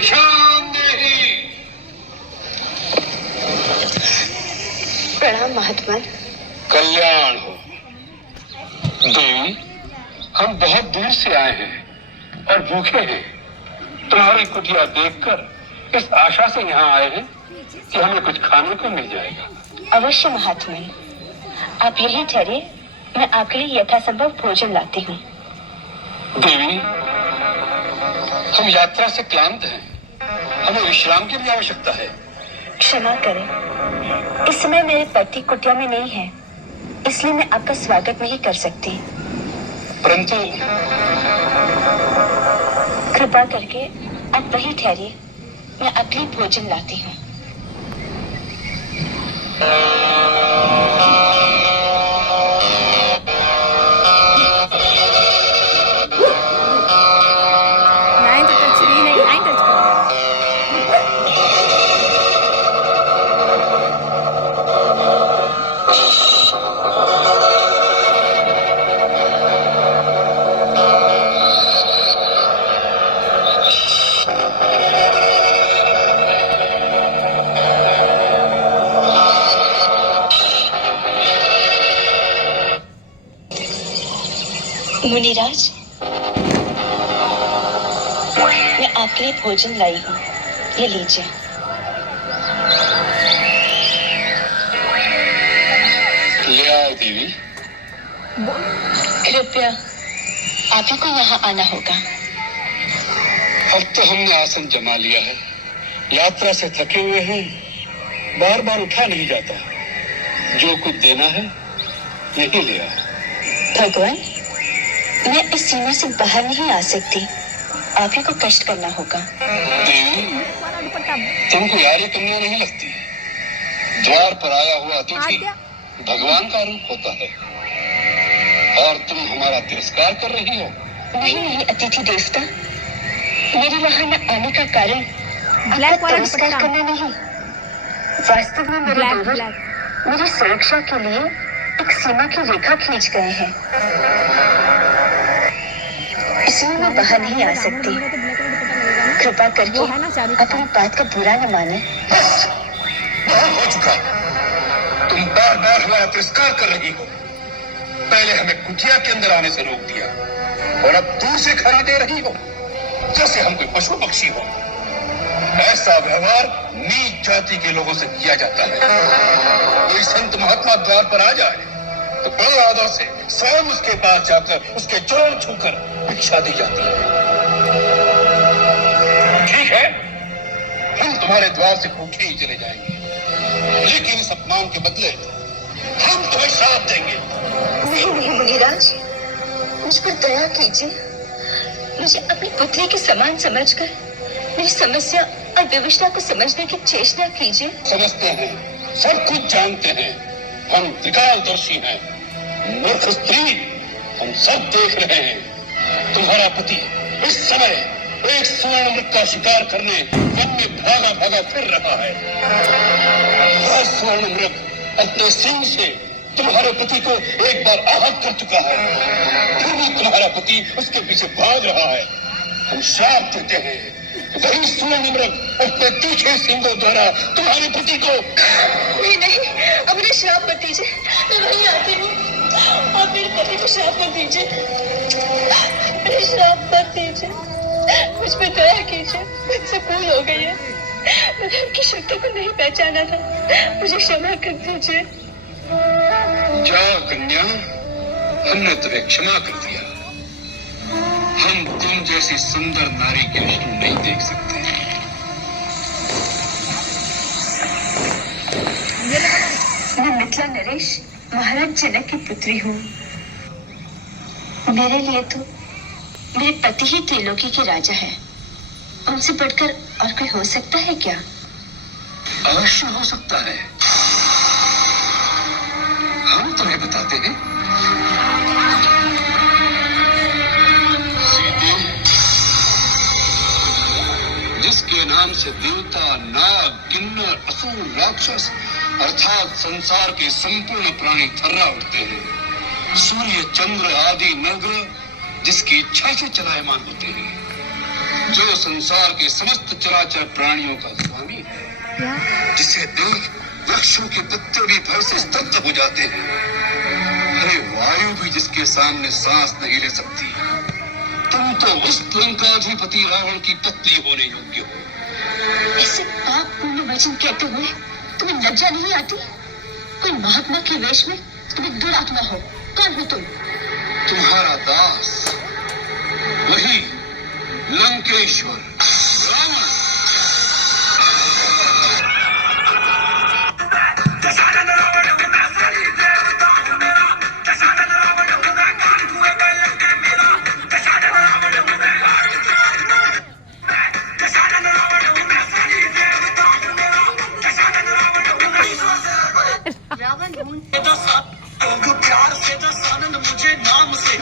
भिक्षाम देहि। प्रणाम महात्मन। कल्याण हो। देवी, हम बहुत दूर से आए हैं और भूखे हैं। तुम्हारी कुटिया देखकर इस आशा से यहाँ आए हैं कि हमें कुछ खाने को मिल जाएगा। अवश्य महात्मन, आप यहीं ठहरिए, मैं आपके लिए यथासंभव भोजन लाती हूँ। देवी, हम यात्रा से क्लांत हैं, हमें विश्राम की भी आवश्यकता है। क्षमा करें, इस समय मेरे पति कुटिया में नहीं है, इसलिए मैं आपका स्वागत नहीं कर सकती। परंतु कृपा करके आप वहीं ठहरिए, मैं आपके लिए भोजन लाती हूँ। मुनिराज, मैं आपके लिए भोजन लाई हूँ, ये लीजिए। ले आओ देवी। कृपया आप ही को यहाँ आना होगा। अब तो हमने आसन जमा लिया है, यात्रा से थके हुए हैं, बार बार उठा नहीं जाता। जो कुछ देना है यही ले आओ। भगवान, मैं इस सीमा से बाहर नहीं आ सकती, आप ही को कष्ट करना होगा। देवी, तुमको यारी कन्या नहीं लगती? द्वार पर आया हुआ अतिथि भगवान का रूप होता है और तुम हमारा तिरस्कार कर रही हो। नहीं अतिथि देवता, मेरे यहाँ न आने का कारण आपका तिरस्कार करना नहीं। वास्तव में मेरे देवर मेरी सुरक्षा के लिए एक सीमा की रेखा खींच गए हैं, इसलिए मैं बाहर नहीं आ सकती। कृपा करके अपनी बात का बुरा न माने। बस, बहुत हो चुका। तुम बार बार हमारा तिरस्कार कर रही हो। पहले हमें कुटिया के अंदर आने से रोक दिया और अब दूर से खाना दे रही हो, जैसे हम कोई पशु पक्षी हो। ऐसा व्यवहार नीच जाति के लोगों से किया जाता है। कोई संत महात्मा द्वार पर आ जाए तो बड़े आदर से स्वयं उसके पास जाकर उसके चरण छूकर भिक्षा दी जाती है। ठीक है, हम तुम्हारे द्वार से भूखे ही चले जाएंगे, लेकिन इस अपमान के बदले हम तुम्हें श्राप देंगे। नहीं मुनिराज, मुझ पर दया कीजिए। मुझे अपनी पुत्री के समान समझकर मेरी समस्या और विवशता को समझने की चेष्टा कीजिए। समझते हैं, सब कुछ जानते हैं, हम त्रिकालदर्शी हैं। मूर्ख स्त्री, हम सब देख रहे हैं। तुम्हारा पति इस समय एक स्वर्ण मृग का शिकार करने वन में भागा भागा फिर रहा है। वह स्वर्ण मृग अपने सिंह से तुम्हारे पति को एक बार आहत कर चुका है, फिर भी तुम्हारा पति उसके पीछे भाग रहा है। हम श्राप देते हैं, वही स्वर्ण मृग अपने तीखे सिंगों द्वारा तुम्हारे पति को। नहीं, अब मुझे श्राप मत दीजिए, मैं वहीं आती हूँ। आप मेरे पति को श्राप मत दीजिए, मेरे श्राप मत दीजिए, मुझ पर दया कीजिए। मुझसे भूल हो गई है, मैंने उनकी शक्ति को नहीं पहचाना था, मुझे क्षमा कर दीजिए। जाओ कन्या, हमने तुम्हें क्षमा कर दिया। हम तुम जैसी सुंदर नारी के विष्णु नहीं देख सकते। मैं मिथिला नरेश महाराज जनक की पुत्री हूँ। मेरे लिए तो मेरे पति ही त्रिलोकी के राजा है, उनसे बढ़कर और कोई हो सकता है क्या? अवश्य हो सकता है, हम तुम्हें बताते हैं। सीते, जिसके नाम से देवता, नाग, किन्नर, असुर, राक्षस अर्थात संसार के संपूर्ण प्राणी थर्रा उठते हैं। सूर्य, चंद्र आदि नवग्रह जिसकी इच्छा से चलायमान होते हैं। जो संसार के समस्त चराचर प्राणियों का स्वामी है, जिसे देख वृक्षों के पत्ते भी भय से स्तब्ध हो जाते हैं। अरे वायु भी जिसके सामने सांस नहीं ले सकती। तुम तो उस लंकाधिपति रावण की पत्नी होने योग्य हो। ऐसे पाप पूर्ण वचन कहते हुए तुम्हें लज्जा नहीं आती? कोई महात्मा के वेश में तुम्हें दुरात्मा हो। कौन हो तुम? तुम्हारा दास, वही लंकेश्वर रावण। रावण प्यार से दस आनंद मुझे नाम से